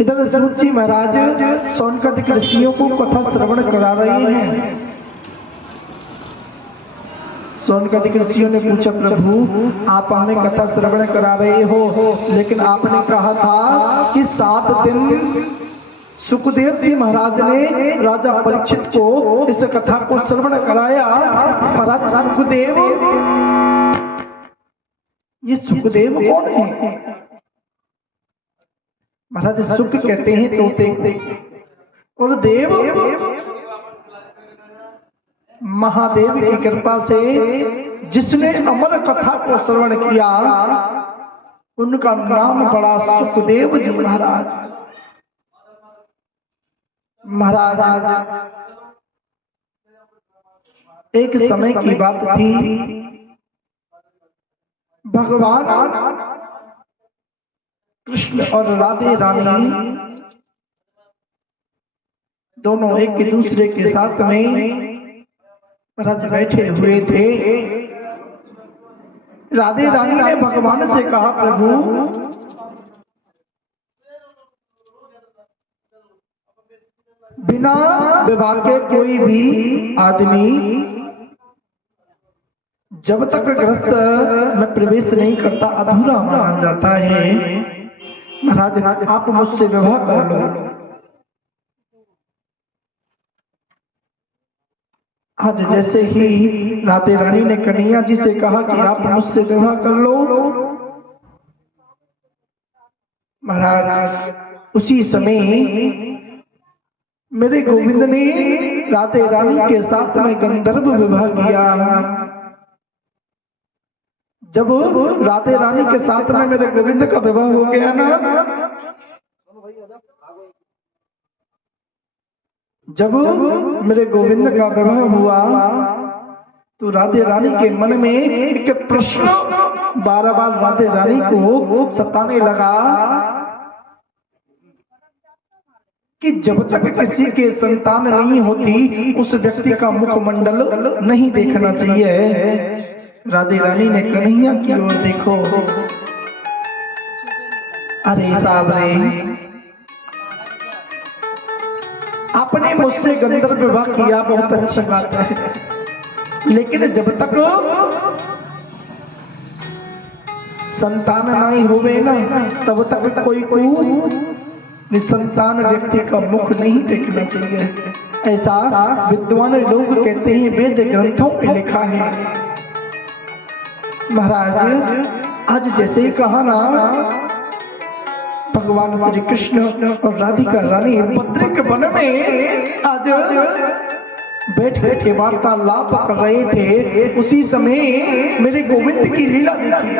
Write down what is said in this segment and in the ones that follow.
इधर सूत जी महाराज सोनकद ऋषियों को कथा श्रवण करा रहे हैं। सोनकद ऋषियों ने पूछा, प्रभु आप हमें कथा श्रवण करा रहे हो, लेकिन आपने कहा था कि 7 दिन सुखदेव जी महाराज ने राजा परीक्षित को इस कथा को श्रवण कराया। महाराज सुखदेव, ये सुखदेव कौन है? महाराज सुख कहते हैं तोते को, और देव महादेव की कृपा से जिसने अमर कथा को श्रवण किया उनका नाम पड़ा सुखदेव जी महाराज। महाराज एक समय की बात थी, भगवान कृष्ण और राधे रानी दोनों एक दूसरे के साथ में महाराज बैठे हुए थे। राधे रानी ने भगवान से कहा, प्रभु बिना विवाह के कोई भी आदमी जब तक गृहस्थ में प्रवेश नहीं करता अधूरा माना जाता है। महाराज आप मुझसे विवाह कर लो। आज जैसे ही राधे रानी ने कन्हैया जी से कहा कि आप मुझसे विवाह कर लो, महाराज उसी समय मेरे गोविंद ने राधे रानी के साथ में गंधर्व विवाह किया। जब राधे रानी के साथ में मेरे गोविंद का विवाह हो गया ना, जब मेरे गोविंद का विवाह हुआ तो राधे रानी के मन में एक प्रश्न बार बार राधे रानी को सताने लगा कि जब तक किसी के संतान नहीं होती उस व्यक्ति का मुखमंडल नहीं देखना चाहिए। राधे रानी ने कन्हैया की ओर देखो, अरे साहब रे, आपने मुझसे गंधर्व विवाह किया, बहुत अच्छी बात है, लेकिन जब तक संतान नहीं होवे ना तब तक कोई निसंतान व्यक्ति का मुख नहीं देखना चाहिए। ऐसा विद्वान लोग कहते हैं, वेद ग्रंथों में लिखा है। महाराज आज जैसे ही कहा ना, भगवान श्री कृष्ण और राधिका रानी बद्रिक वन में आज बैठ के वार्तालाप कर रहे थे। उसी समय मेरे गोविंद की लीला देखी।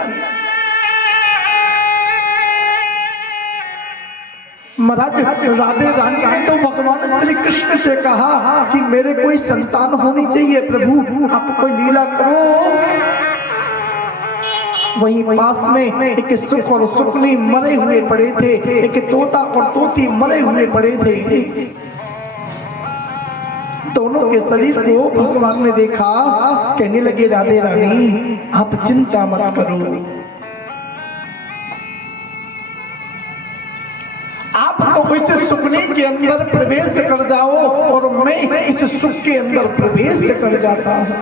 महाराज राधे रानी ने तो भगवान श्री कृष्ण से कहा कि मेरे कोई संतान होनी चाहिए, प्रभु आप कोई लीला करो। वहीं पास में एक सुख और सुकनी मरे हुए पड़े थे, एक तोता और तोती मरे हुए पड़े थे। दोनों के शरीर को भगवान ने देखा, कहने लगे राधे रानी आप चिंता मत करो, आप तो इस सुकनी के अंदर प्रवेश कर जाओ और मैं इस सुख के अंदर प्रवेश कर जाता हूं।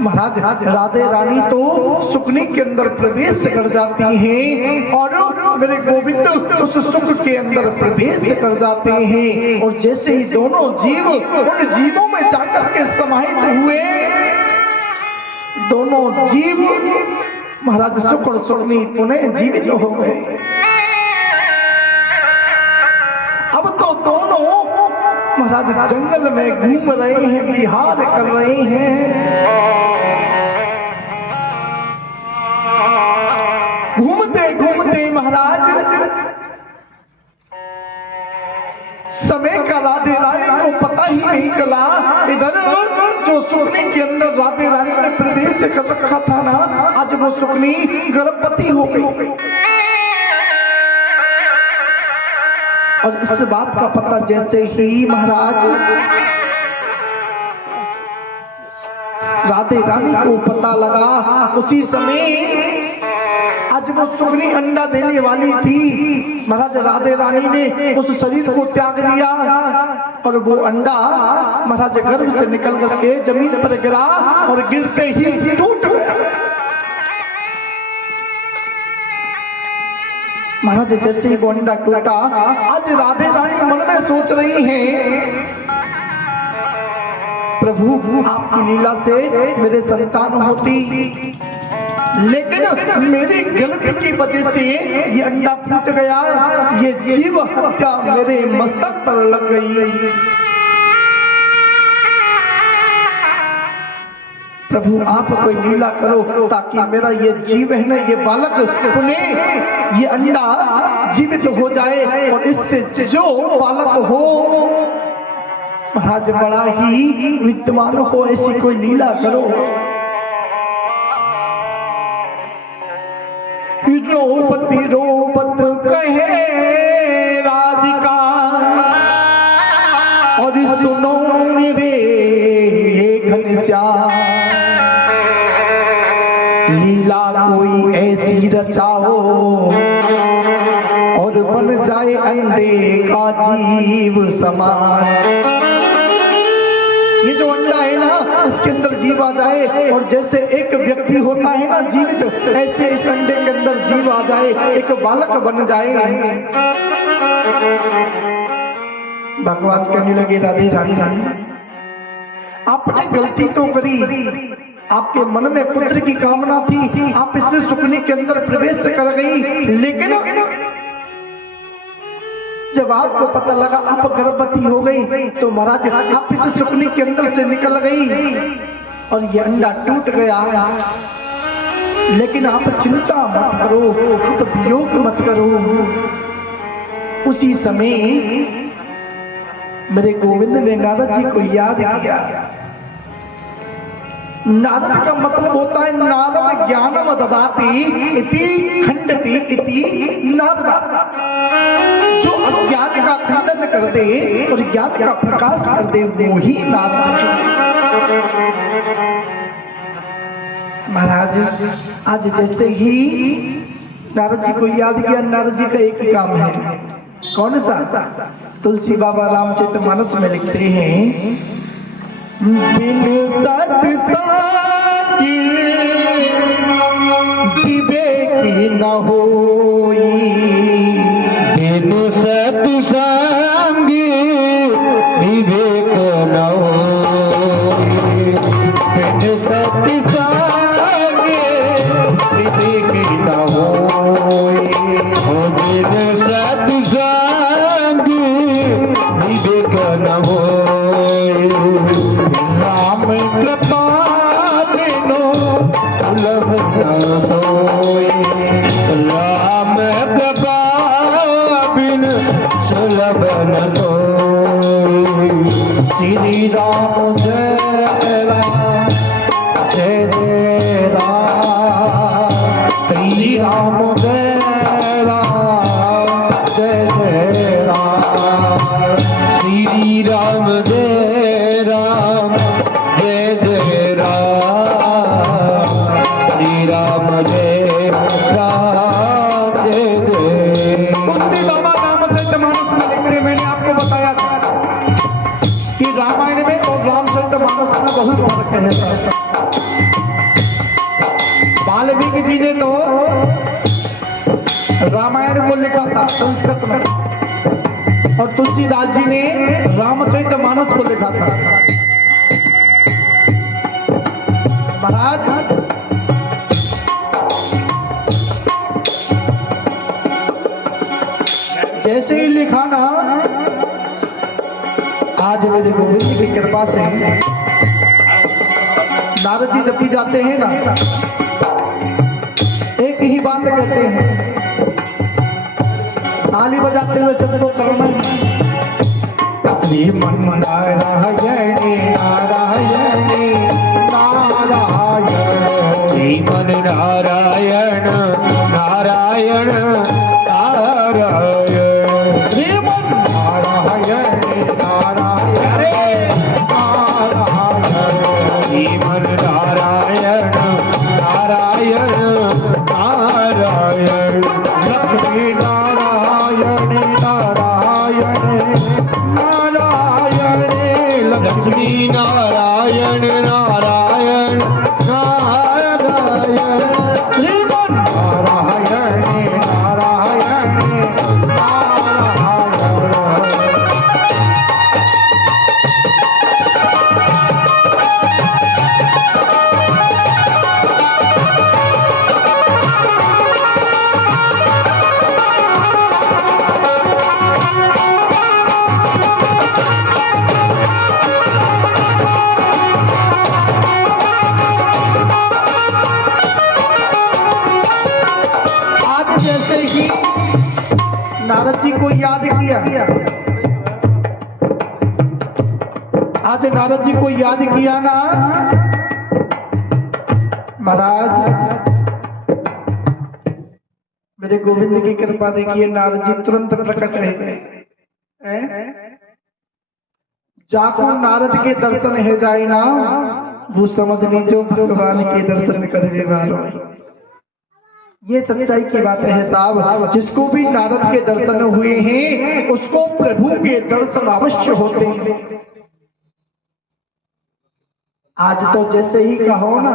महाराज राधे रानी तो सुकनी के अंदर प्रवेश कर जाती हैं और मेरे गोविंद उस सुख के अंदर प्रवेश कर जाते हैं। और जैसे ही दोनों जीव उन जीवों में जाकर के समाहित हुए, दोनों जीव महाराज सुख और सुकनी पुनः जीवित हो गए। अब तो दोनों महाराज जंगल में घूम रहे हैं, विहार कर रहे हैं। घूमते घूमते महाराज समय का राधे रानी को पता ही नहीं चला। इधर जो सुकनी के अंदर राधे रानी ने प्रवेश कर रखा था ना, आज वो सुकनी गर्भवती हो गई। और इस बात का पता जैसे ही महाराज राधे रानी को पता लगा, उसी समय आज वो सुगनी अंडा देने वाली थी, महाराज राधे रानी ने उस शरीर को त्याग दिया और वो अंडा महाराज गर्भ से निकल करके जमीन पर गिरा और गिरते ही टूट गया। महाराज जैसे ही वो अंडा टूटा, आज राधे रानी मन में सोच रही हैं, प्रभु आपकी लीला से मेरे संतान होती, लेकिन मेरी गलती की वजह से ये अंडा फूट गया, ये जीव हत्या मेरे मस्तक पर लग गई। प्रभु आप कोई लीला करो ताकि मेरा ये जीव है ना, ये बालक पुनः ये अंडा जीवित हो जाए और इससे जो बालक हो महाराज बड़ा ही विद्वान हो, ऐसी कोई लीला करो। रोपती रोपत कहे राधिका और सुनो मेरे घनश्याम, लीला कोई ऐसी रचाओ और बन जाए अंडे का जीव समान। ये जो अंडा है ना, इसके अंदर जीव आ जाए और जैसे एक व्यक्ति होता है ना जीवित, ऐसे इस अंडे के अंदर जीव आ जाए, एक बालक बन जाए। भगवान कहने लगे राधे रानी आपने गलती तो करी, आपके मन में पुत्र की कामना थी, आप इससे सुकनी के अंदर प्रवेश कर गई, लेकिन जब आपको पता लगा आप गर्भवती हो गई तो महाराज आप इस सुकनी के अंदर से निकल गई और ये अंडा टूट गया। लेकिन आप चिंता मत करो, आप वियोग मत करो। उसी समय मेरे गोविंद ने नारद जी को याद किया। नारद का मतलब होता है नारद ज्ञानम ददाति इति खंडति इति नारद, जो अज्ञान का खंडन कर दे और ज्ञान का प्रकाश कर दे वो ही नारद है। महाराज आज जैसे ही नारद जी को याद किया, नारद जी का एक ही काम है, कौन सा? तुलसी बाबा रामचरितमानस में लिखते हैं, बिन सत्संगी विवेकी न होई, बिन सत्संगी विवेक न होई, बिन सत्संगी विवेक न होई, बिन सत्संगी विवेक न होई, राम कृपा बिनु सुलभ न सोई, राम कृपा बिनु सुलभ न सोई। श्री राम जय राम जय जय राम, श्री राम जय राम जय जय राम, श्री राम जय राम जय जय राम, श्री राम जय राम जय जय। तुलसी बाबा रामचरितमानस में लिखते हैं, मैंने आपको बताया था कि रामायण में और रामचरितमानस में बहुत फर्क है। वाल्मीकि जी ने तो रामायण को लिखा था संस्कृत में और तुलसीदास जी ने रामचरितमानस को लिखा था। महाराज जैसे ही लिखा ना, आज मेरे गोविंद जी की कृपा से नारद जी जब भी जाते हैं ना, एक ही बात कहते हैं, ताली बजाते हुए सबको करना, श्रीमन नारायणी नारायणी नारायण, श्रीमन नारायण नारायण नारायण, श्रीमन नारायणी नारायण नारायण, श्रीमन नारायण नारायण नारायण, किया? आज नारद जी को याद किया ना महाराज, मेरे गोविंद की कृपा देखिए, नारद जी तुरंत प्रकट रह गए। जाको नारद के दर्शन है जाए ना, वो समझ लीजो भगवान के दर्शन करने वालों। ये सच्चाई की बात है साहब, जिसको भी नारद के दर्शन हुए हैं उसको प्रभु के दर्शन अवश्य होते हैं। आज तो जैसे ही कहो ना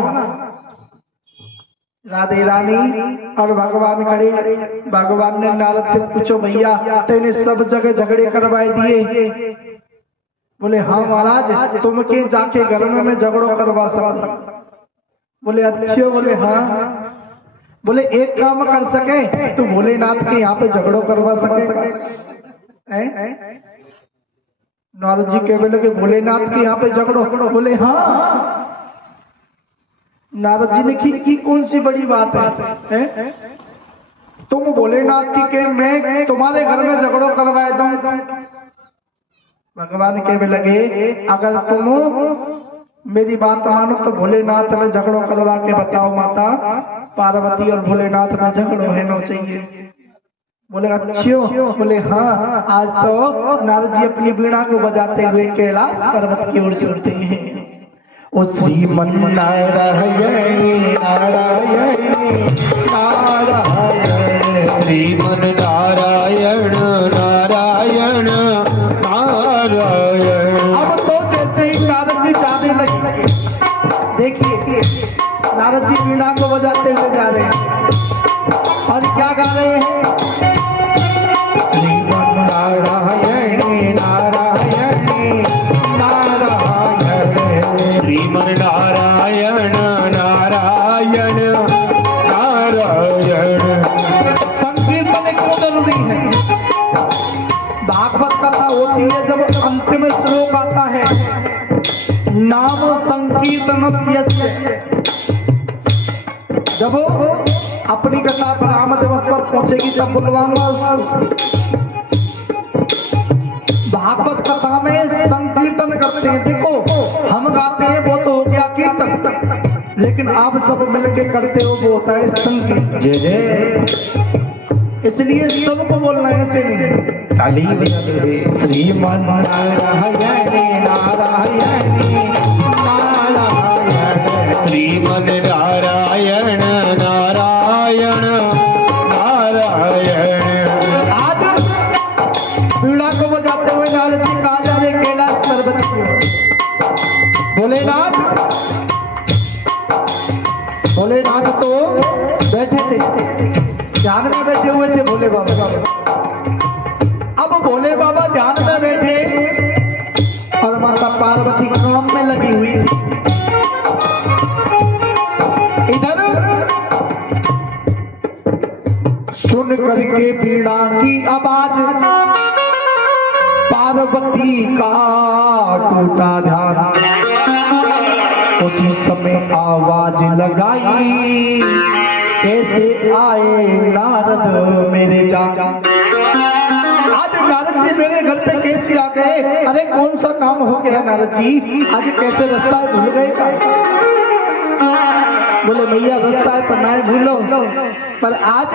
राधे रानी और भगवान खड़े, भगवान ने नारद से पूछो भैया तेने सब जगह झगड़े करवाए दिए? बोले हाँ महाराज, तुम के जाके घर में झगड़ो करवा सकता। बोले अच्छे? बोले हाँ। बोले एक काम कर सके तो भोलेनाथ के यहाँ पे झगड़ो करवा सकेगा? नारद जी कह बोले कि भोलेनाथ के यहाँ पे झगड़ो? बोले हाँ। नारद जी ने की कौन सी बड़ी बात है? तुम भोलेनाथ की के मैं तुम्हारे घर में झगड़ो करवाए दूं? भगवान कहने लगे अगर तुम मेरी बात मानो तो भोलेनाथ में झगड़ो करवा के बताओ माता, पार्वती और भोलेनाथ में झगड़ो है नो चाहिए? बोले अच्छो? बोले हाँ। आज तो नारद जी अपनी वीणा को बजाते हुए कैलाश पर्वत की ओर चलते हैं। ओ श्रीमन नारायण नारायण नारायण, श्रीमन नारायण नारायण नारायण। अब तो जैसे ही नारद जी जाने लगे, देखिए नारद जी वीणा को बजाते हुए जा रहे हैं और क्या गा रहे हैं? श्रीमन नारायण नारायण नारायण, श्रीमन नारायण नारायण नारायण। संकीर्तन क्यों जरूरी है? भागवत कथा होती है जब अंतिम श्लोक आता है नाम संकीर्तनस्य, जब अपनी कथा राम दिवस पर पहुंचेगी तब बुलवाऊंगा उसको। भागवत कथा में संकीर्तन करते हैं। देखो हम गाते हैं वो तो हो गया कीर्तन, लेकिन आप सब मिलके करते हो वो होता है संकीर्तन। जय जय। इसलिए सबको बोलना है, ऐसे नहीं। ताली बजाते। श्रीमन नारायण नारायण नारायण, श्रीमन नारायण नारायण नारायण। आज वीणा को बजाते हुए नारद जी कहा जा रहे कैलाश पर्वत की ओर। भोलेनाथ भोलेनाथ तो बैठे थे, ध्यान में बैठे हुए थे भोले बाबा। अब भोले बाबा ध्यान में बैठे और माता पार्वती काम में लगी हुई थी। इधर सुन करके वीणा की आवाज पार्वती का टूटा ध्यान, उसी समय आवाज लगाई कैसे आए नारद मेरे जान। आज नारद जी मेरे घर पे कैसे आ गए? अरे कौन सा काम हो गया नारद जी, आज कैसे रास्ता भूल गए? बोले भैया रास्ता है तो ना भूलो, पर आज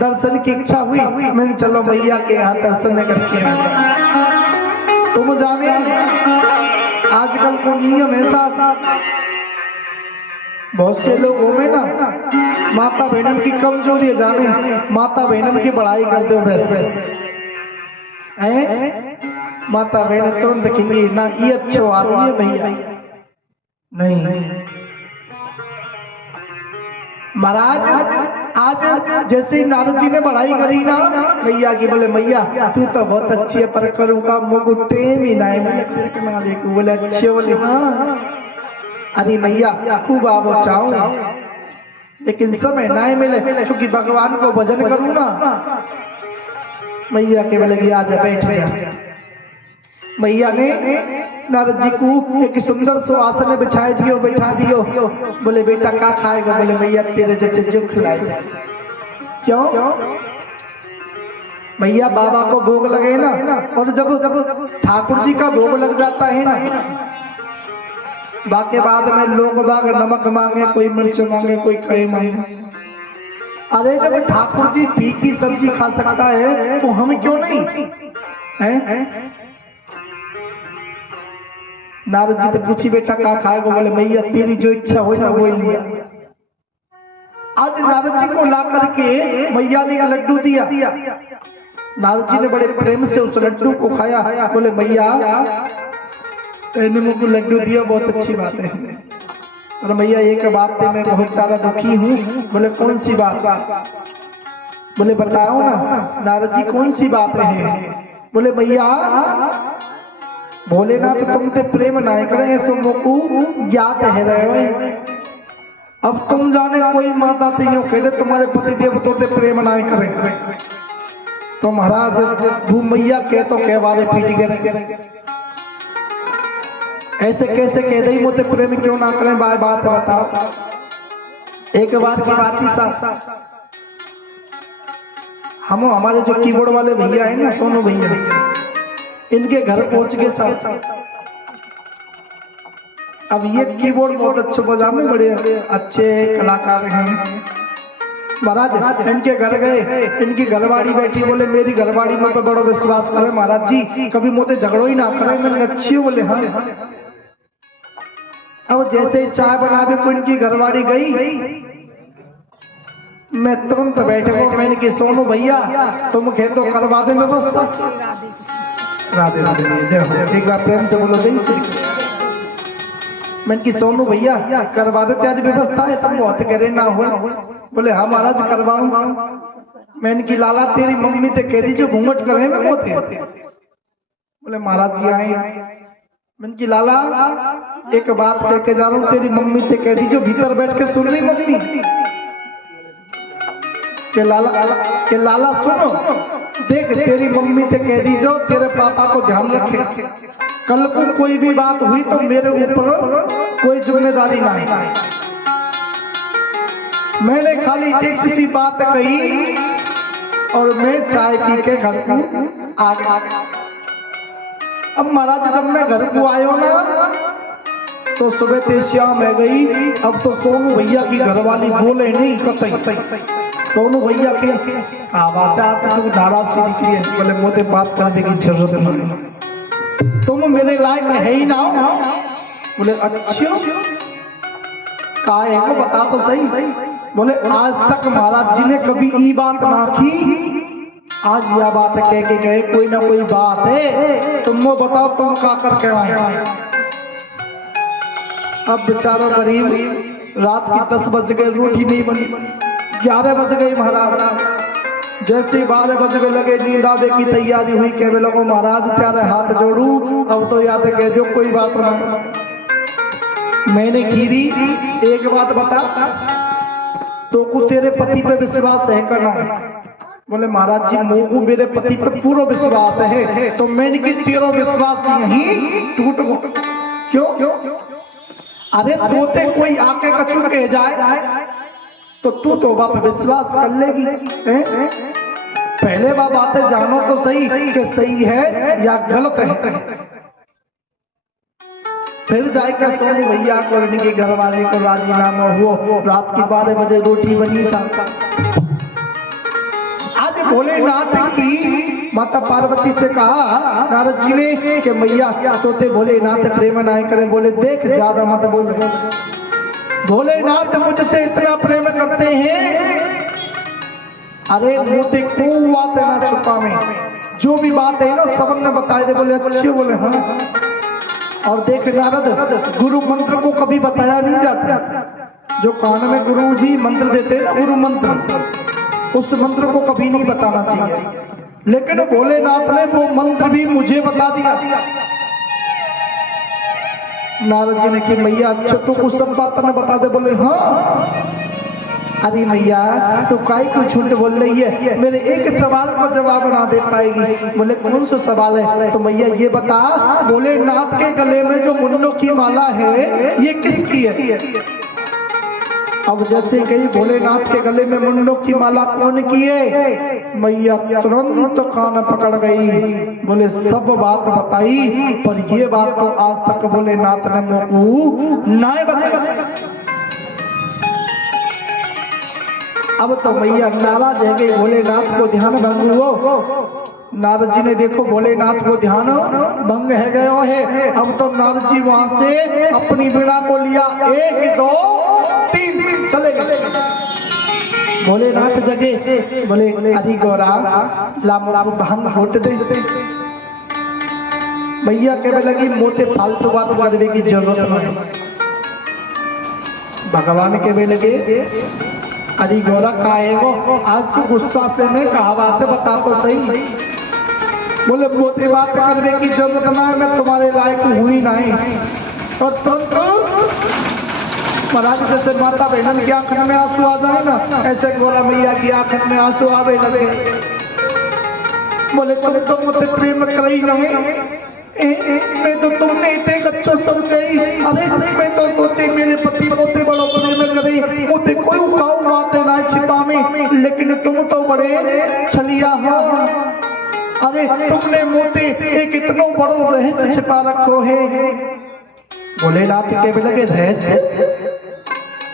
दर्शन की इच्छा हुई, मैंने चलो भैया के यहाँ दर्शन करके आ गए। तुम जाने आजकल को नियम ऐसा, बहुत से लोगों में ना माता बहनन की कमजोरी है, जाने माता बहनन की बड़ाई कर दो वैसे माता बहन तुरंत देखेंगी ना ये अच्छो आदमी है भैया, नहीं। महाराज आज जैसे ही नारद जी ने बड़ाई करी ना मैया की, बोले मैया तू तो बहुत अच्छी है पर करूँगा मुझको टेम ही ना है। देखो बोले अच्छे, बोले हाँ। अरे मैया खूब आवो चाहो, लेकिन समय ना मिले क्योंकि भगवान को भजन करूँ ना। मैया के बोले आजा बैठ जा। मैया ने नारद जी को एक सुंदर सो आसन बिछाए दियो, बैठा दियो। बोले बेटा क्या खाएगा? बोले मैया तेरे जैसे जो खिलाए दे। क्यों? भैया बाबा को भोग लगे ना, और जब ठाकुर जी का भोग लग जाता है ना, बाकी बाद में लोग बाग नमक मांगे, कोई मिर्च मांगे, कोई कई मांगे। अरे जब ठाकुर जी फीकी सब्जी खा सकता है तो हम क्यों नहीं हैं? नारद जी तो पूछी बेटा क्या खाएगा? बोले मैया तेरी जो इच्छा हो ना वो लिया। आज नारद जी को ला करके मैया ने एक लड्डू दिया। नारद जी ने बड़े प्रेम से उस लड्डू को खाया। बोले मैया तेने मुझको लड्डू दिया, बहुत अच्छी बात है। और मैया एक बात पे मैं बहुत ज्यादा दुखी हूँ। बोले कौन सी बात? बोले बताओ ना। नारद जी कौन सी बात है? बोले मैया भोलेनाथ तुमसे प्रेम ना करे सो मोकू ज्ञात है रहे। अब तुम जाने कोई माता तो कह दे तुम्हारे पति देवतों से प्रेम ना करे तो महाराज धूम मैया कह तो कह वाले पीट गए। ऐसे कैसे कह दई मुझे प्रेम क्यों ना करें? बात बताओ। एक बार की बात ही साथ हम हमारे जो कीबोर्ड वाले भैया है ना, सोनू भैया, इनके घर पहुंच के साथ। अब ये कीबोर्ड बहुत अच्छे बजा में, बड़े अच्छे कलाकार हैं महाराज। इनके घर गए, इनकी घरवाड़ी बैठी। बोले मेरी घरवाड़ी में तो बड़ा विश्वास करे महाराज जी, कभी मुझे झगड़ो ही ना करे। मैंने अच्छी हो? बोले हाँ। अब जैसे ही चाय बना भी को इनकी घरवाड़ी गई, मैं तुरंत बैठे को मैंने कि सोनू भैया तुम कह तो करवा दे व्यवस्था। राधे राधे जय हो। एक बार प्रेम से बोलो जय श्री कृष्ण। मैंने कि सोनू भैया करवा दे त्यारी व्यवस्था है, तुम बहुत करे ना हो। बोले हाँ महाराज करवाऊं। मैंने कि लाला तेरी मम्मी ते कह दी जो घूंघट करे में मोते। बोले महाराज जी आए। मैंने कि लाला एक बात कह के जा रहा हूँ, तेरी मम्मी ते कह दी जो भीतर बैठ के सुन रही मम्मी के लाला सुनो देख, तेरी मम्मी ते कह दी जो तेरे पापा को ध्यान रखे, कल को कोई भी बात हुई तो मेरे ऊपर कोई जिम्मेदारी ना है। मैंने खाली एक सी बात कही और मैं चाय पी के घर को आ गया। अब महाराज जब मैं घर को आयो ना तो सुबह ते शाम है गई। अब तो सोनू भैया की घरवाली बोले नहीं कतई। सोनू भैया के बात है, तुम नाराज सी दिख रही है। बोले मुझे बात करने की जरूरत नहीं, तुम मेरे लायक है ही ना। बोले अच्छा का है को बता तो सही। बोले आज तक महाराज जी ने कभी ई बात ना की, आज यह बात कह के गए कोई ना कोई बात है, तुम बताओ तुम का करके आए। अब बेचारा गरीब, रात की 10 बज गए, रोटी नहीं बनी। 11 बज गई महाराज। जैसे ही 12 बज गए लगे नींद आवे की तैयारी हुई, कह लगो महाराज त्यारे हाथ जोड़ू, अब तो याद कह जो कोई बात ना। मैंने गिरी एक बात बता, तो को तेरे पति पे विश्वास है करना? बोले महाराज जी मोको मेरे पति पे पूरा विश्वास है। तो मैंने कि तेरा विश्वास यही टूट गया। क्यों? अरे तोते कोई आके कछु कह जाए तो तू तो बाप विश्वास कर लेगी। पहले वह बातें जानो तो सही कि सही है या गलत है, फिर जाएगा। सोनू भैया को इनके घर वाले को राजीनामा हुआ। रात की 12 बजे रोटी बनी। आज भोलेनाथ की माता पार्वती से कहा नारद जी ने कि मैया तोते भोलेनाथ प्रेम ना करें। बोले देख ज्यादा मत बोल, भोलेनाथ मुझसे इतना प्रेम करते हैं। अरे मोते को बात है ना छुपा में, जो भी बात है ना सबने बताए दे। बोले अच्छे? बोले हाँ। और देख नारद, गुरु मंत्र को कभी बताया नहीं जाता। जो कान में गुरु जी मंत्र देते हैं ना, गुरु मंत्र, उस मंत्र को कभी नहीं बताना चाहिए। लेकिन भोलेनाथ ने वो मंत्र भी मुझे बता दिया। नारद जी ने कि मैया अच्छा तो कुछ सब बात ने बता दे। बोले हाँ। अरे मैया तो काई को झूठ बोल रही है, मेरे एक सवाल को जवाब ना दे पाएगी। बोले कौन सा सवाल है? तो मैया ये बता, भोलेनाथ के गले में जो मुन्नों की माला है ये किसकी है? अब जैसे कही भोलेनाथ के गले में मुंडों की माला कौन किए, मैया तुरंत कान पकड़ गई। बोले सब बात बताई, पर ये बात तो आज तक भोलेनाथ ने मोकू ना बताई। अब तो मैया नाराज है गई, भोलेनाथ को ध्यान भंग हुआ। नारद जी ने देखो भोलेनाथ को ध्यान भंग है गया है। अब तो नारद जी वहां से अपनी वीणा को लिया, 1 2 3 चले गए। भोलेनाथ जगे, बोले अरे गौरा लामो भंग घोट दे। भैया कहने लगी मोते फालतू बात करने की जरूरत नहीं। भगवान कहने लगे अरे गौरा काएगो, आज तू गुस्सा से मैं कहा बात बता तो सही। बोले मोती बात करने की जरूरत ना है, मैं तुम्हारे लायक हुई नहीं। और तुरंत महाराज जैसे माता बहन की आंख में आंसू आ जाए ना, ऐसे गोरा मैया की आंख में आंसू आवे लगे। बोले तुम तो मुझे प्रेम कर ही नहीं, मैं तो तुमने इतने अच्छो समझे। अरे मैं तो सोचे मेरे पति मोते बड़ो प्रेम करे, मोते कोई उपाव बात है ना छिपा में, लेकिन तुम तो बड़े छलिया हो। अरे तुमने मोते एक इतना बड़ो रहस्य छिपा रखो है। भोलेनाथ के लगे रहस्य,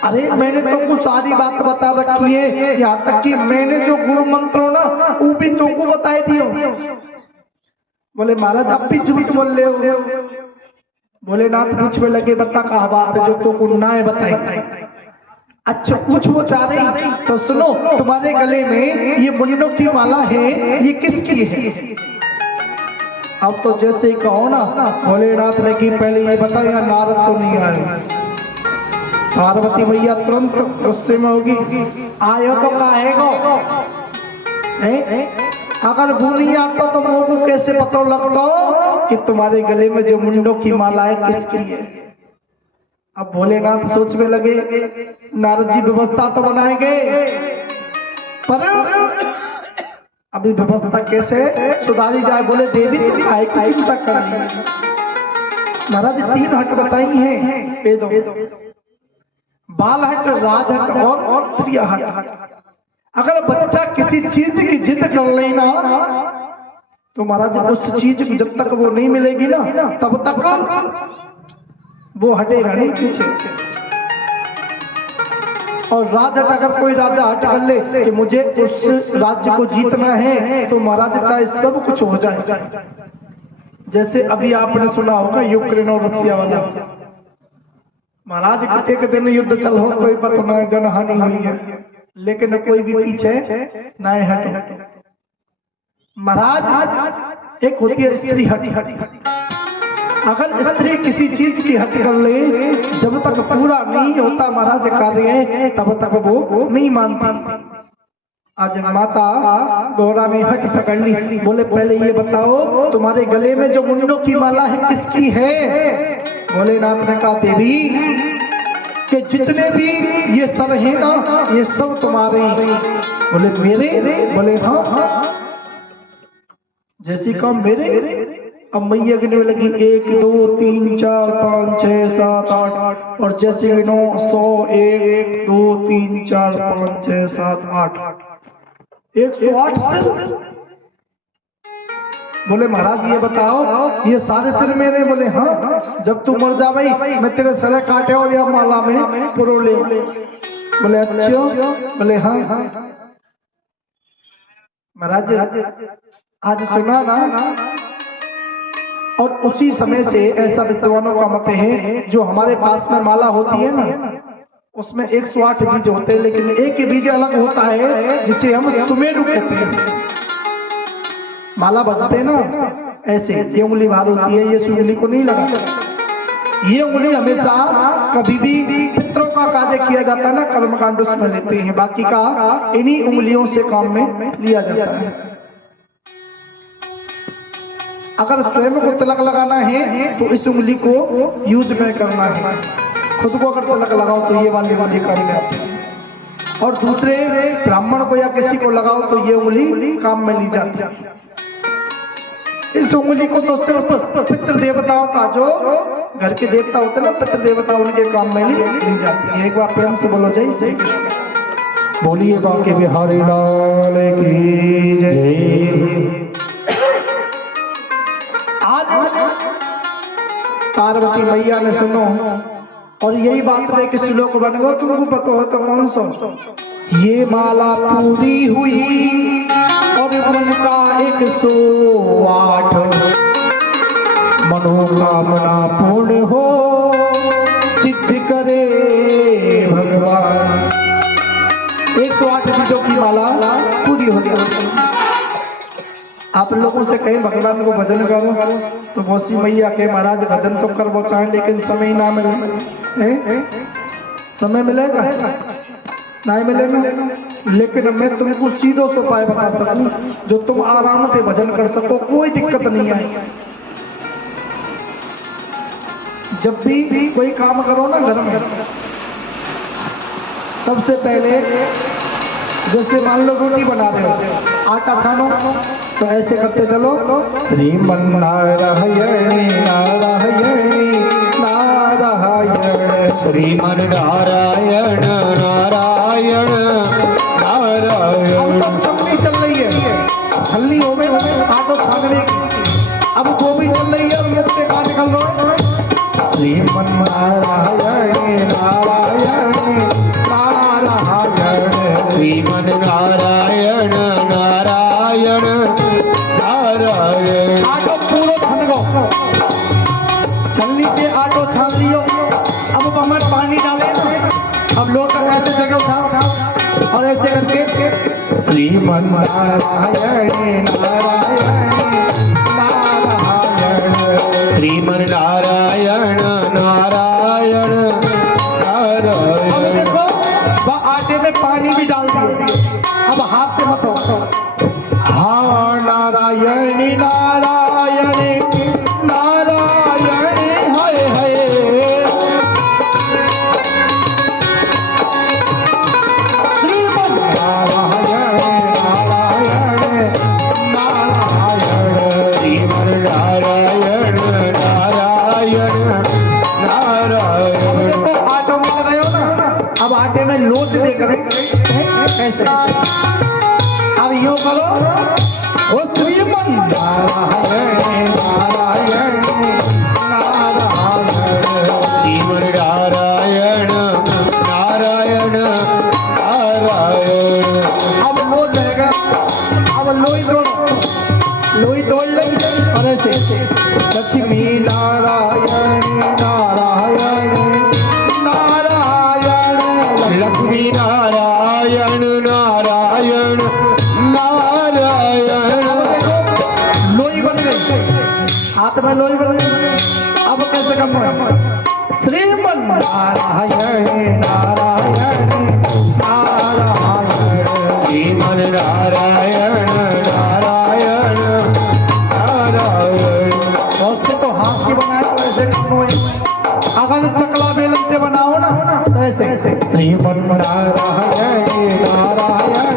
अरे मैंने तुमको सारी बात बता रखी है, यहाँ तक कि मैंने जो गुरु मंत्रों ना वो भी तुमको बताए दियो। बोले महाराज अब भी झूठ बोल रहे हो। भोलेनाथ पूछने लगे बता कहा बात है जो तुमको ना बताई। अच्छा कुछ वो चाह रही तो सुनो, तुम्हारे गले में ये मुंडों की माला है, ये किसकी है? अब तो जैसे कहो ना, भोलेनाथ ने की पहले ये बताया, नारद तो नहीं आए। पार्वती मैया तुरंत गुस्से में होगी, आयो तो काहेगो, अगर वो नहीं आता तो मुझको कैसे पता लगता कि तुम्हारे गले में जो मुंडों की माला है किसकी है? अब भोलेनाथ सोचने लगे नारद जी व्यवस्था तो बनाएंगे, पर अभी व्यवस्था कैसे सुधारी जाए? बोले देवी तुम काहे की चिंता कर रही है? महाराज 3 हट बताई हैं वेदों, बाल हट, राज हट और त्रिया हट। अगर बच्चा किसी चीज की जिद कर लेना तो महाराज उस चीज को जब तक वो नहीं मिलेगी ना तब तक वो हटेगा नहीं पीछे। और राज हट, अगर कोई राजा हट कर ले कि मुझे उस राज्य को जीतना है तो महाराज चाहे सब कुछ हो जाए। जैसे अभी आपने सुना होगा यूक्रेन और रसिया वाला, महाराज एक दिन युद्ध चल हो, कोई पता न जनहानि हुई है, लेकिन कोई भी पीछे न हटे। महाराज एक होती है स्त्री हट, अगर स्त्री किसी चीज की हट कर ले, जब तक पूरा नहीं होता महाराज कार्य तब तक वो नहीं मानती। आज माता गौरा ने हट पकड़ ली। बोले पहले ये बताओ तुम्हारे गले में जो मुंडों की माला है किसकी है? भोलेनाथ ने कहा देवी कि जितने भी ये सर है ना ये सब तुम्हारे। बोले मेरे? बोले हाँ। जैसी कहा मेरे। अब मैया गिनने लगी 1 2 3 4 5 6 7 8 और जैसे गिनो 100 1 2 3 4 5 6 7 8 108 सिर। बोले महाराज ये बताओ ये सारे सिर मेरे? बोले हाँ, जब तू मर जा भाई मैं तेरे सर काटे और या माला में पुरो ले। बोले अच्छा? बोले हाँ। महाराज आज सुना ना, और उसी समय से ऐसा विद्वानों का मत है जो हमारे पास में माला होती है ना उसमें 108 बीज होते हैं, लेकिन एक बीज अलग होता है जिसे हम सुमेरु कहते हैं। माला बजते ना ऐसे, ये उंगली बाहर होती है, ये इस उंगली को नहीं लगाता। ये उंगली हमेशा कभी भी पितरों का कार्य किया जाता है ना कर्मकांड उसमें लेते हैं, बाकी का इन्हीं उंगलियों से काम में लिया जाता है। अगर स्वयं को तिलक लगाना है तो इस उंगली को यूज में करना है, खुद को अगर तिलक लगाओ तो ये वाली उंगली काम में आती है, और दूसरे ब्राह्मण को या किसी को लगाओ तो ये उंगली काम में ली जाती है। इस उंगली को तो सिर्फ पितृ देवताओं का जो घर के देवता होते ना, पितृ देवता, उनके काम में ली जाती है। एक बार प्रेम से बोलो जय श्री कृष्ण। बोलिए बांके बिहारी लाल की जय। आज पार्वती मैया ने सुनो, और यही बात में कि श्लोक बन गो, तुमको पता हो तो कौन सा, ये माला पूरी हुई और मन का 108 मनोकामना पूर्ण हो, सिद्ध करे भगवान। 108 बीजों की माला पूरी हो गई। आप लोगों से कहीं भगवान को भजन करो तो मौसी मैया के महाराज भजन तो कर वो चाहे, लेकिन समय ना मिले। समय मिलेगा नहीं मिलेगा, लेकिन मैं तुमको सीधो से उपाय बता सकूं जो तुम आराम से भजन कर सको, कोई दिक्कत नहीं आएगी। जब भी कोई काम करो ना घर में, सबसे पहले जैसे मान लो रोटी बना रहे हो, आटा छानो, तो ऐसे करते चलो, श्रीमन नारायण नारायण नारायण, श्रीमन नारायण नारायण नारायण। अब छलनी चल रही है, छलनी हो गई आटो छानने की, अब गोभी चल रही है, मुख से कहाँ निकल रहा है, श्रीमन नारायण नारायण नारायण, श्रीमन नारायण नारायण नारायण। आटो पूरो छन गो, छलनी के आटो छान लियो। अब हमें पानी डाले ना, अब लोग ऐसे जगह उठाओ और ऐसे करके श्रीमन नारायण नारायण नारायण, श्रीमन नारायण नारायण नारायण। अब देखो वह आटे में पानी भी डाल दिया, अब हाथ से मत हो, हाँ नारायण नारायण नारायण हाय हाय, श्रीमन नारायण नारायण नारायण, श्रीमन नारायण नारायण नारायण। देखो आटो में लगाए हो ना, अब आटे में लोट दे करें ऐसे, अब यूं करो, ओ श्रीमन नारायण नारायण नारायण, श्रीमन नारायण नारायण नारायण। अब लोट जाएगा, अब लोई तोड़ लेंगे और ऐसे लक्ष्मी नारायण नारायण नारायण, लक्ष्मी नारायण नारायण नारायण। लोई बन गई, हाथ में लोई बन गई। अब कैसे कम है, श्रीमन नारायण नारायण नारायण, श्रीमन नारायण नारायण नारायण। बहुत से तो हाथ की बनाए तो ऐसे कम हुए, अगर चकला बेलन से बनाओ ना तो ऐसे श्रीमन नारायण नारायण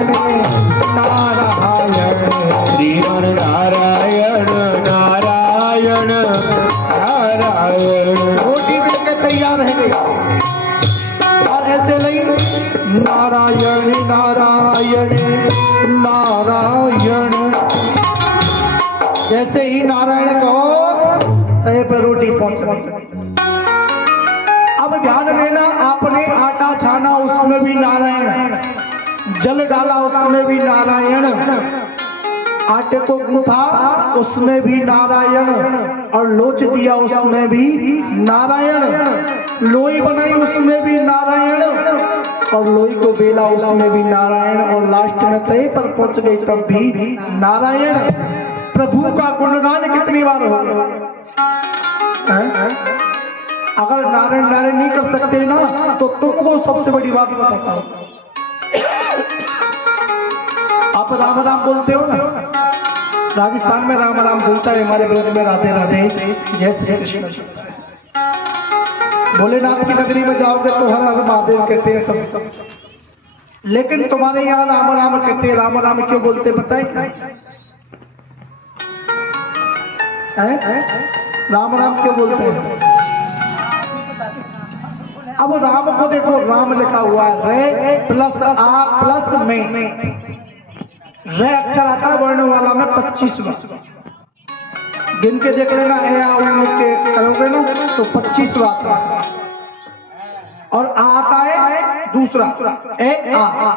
नारायण, श्रीमन नारायण नारायण नारायण। रोटी बिल्कुल तैयार है गई, और ऐसे नहीं नारायण नारायण नारायण, जैसे ही नारायण कहो तय पर रोटी पहुंच गई। अब ध्यान देना, आपने आटा छाना उसमें भी नारायण, जल डाला उसमें भी नारायण, आटे को गूंथा उसमें भी नारायण, और लोच दिया उसमें भी नारायण, लोई बनाई उसमें भी नारायण, और लोई को बेला उसमें भी नारायण, और लास्ट में तय पर पहुंच गई तब भी नारायण। प्रभु का गुणगान कितनी बार होगा? अगर नारायण नारायण नहीं कर सकते ना तो तुमको सबसे बड़ी बात बताता हूं, आप राम राम बोलते हो ना, राजस्थान में राम राम बोलता है, हमारे ब्रज में राधे राधे जय श्री कृष्ण। भोलेनाथ की नगरी में जाओगे तो हर हर महादेव कहते हैं सब, लेकिन तुम्हारे यहाँ राम राम कहते हैं। राम राम क्यों बोलते बताए क्या है? राम राम क्यों बोलते हैं? अब राम को देखो, राम लिखा हुआ है रे प्लस आ प्लस में, रे अक्षर आता है वर्ण वाला में 25वां, गिन के देख लेना, ए आ उ के करोगे ना तो 25वां आता है। और आ आता है दूसरा, ए आ।